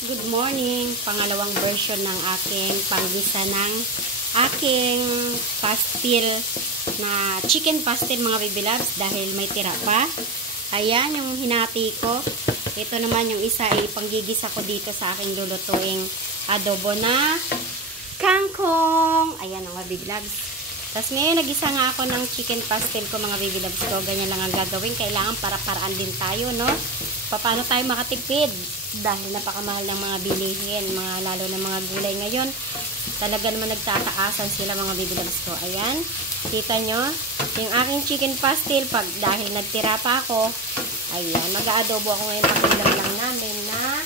Good morning! Pangalawang version ng aking panggisa ng aking pastil na chicken pastil mga baby loves dahil may tira pa. Ayan yung hinati ko. Ito naman yung isa ay panggigisa ko dito sa aking lulutuing adobo na kangkong. Ayan mga baby loves. Tapos ngayon nagisa nga ako ng chicken pastil ko mga baby loves ko. Ganyan lang ang gagawin. Kailangan para-paraan din tayo, no? Paano tayo makatipid? Dahil napakamahal ng mga bilihin, lalo na mga gulay ngayon. Talaga naman nagtataasan sila mga baby loves ko. Ayan. Kita nyo? Yung aking chicken pastil, dahil nagtira pa ako, ayan, mag-aadobo ako ngayon. Pakilam lang namin na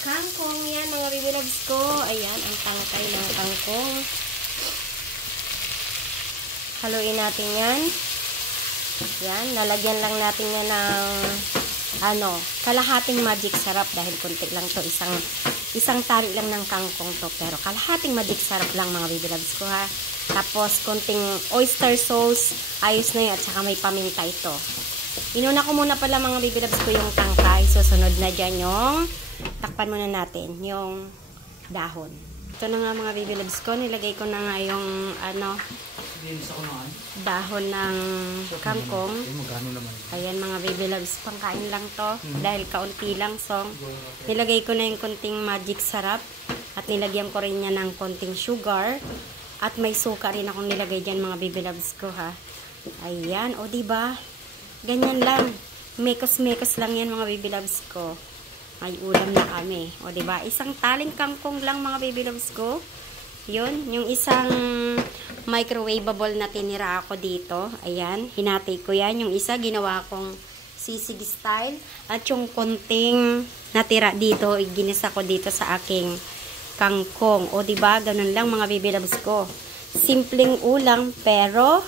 kangkong. Yan mga baby loves ko. Ayan, ang tangkay ng kangkong. Haluin natin yan. Yan, lalagyan lang natin yan ng kalahating magic sarap dahil konti lang to, isang tali lang ng kangkong to, pero kalahating magic sarap lang mga baby loves ko ha. Tapos konting oyster sauce, ayos na yun, at saka may paminta ito. Inuna ko muna pala mga baby loves ko yung tangkay. Susunod na dyan yung takpan muna natin yung dahon. Ito na nga mga baby loves ko, nilagay ko na nga yung dahon ng kangkong. Ayan mga baby loves, pangkain lang to dahil kaunti lang. So nilagay ko na yung konting magic sarap at nilagyan ko rin niya ng konting sugar at may suka rin akong nilagay dyan mga baby loves ko ha. Ayan, o diba ganyan lang, mekos lang yan mga baby loves ko. May ulam na kami, o diba, isang taling kangkong lang mga baby loves ko. Yun, yung isang microwavable na tinira ako dito. Ayan, hinati ko yan. Yung isa, ginawa kong sisig style. At yung konting natira dito, ginisa ko dito sa aking kangkong. O diba, ganun lang mga baby loves ko. Simpleng ulam, pero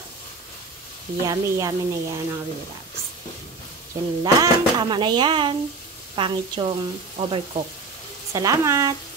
yummy na yan mga baby loves. Yan lang, tama na yan. Pangit yung overcook. Salamat!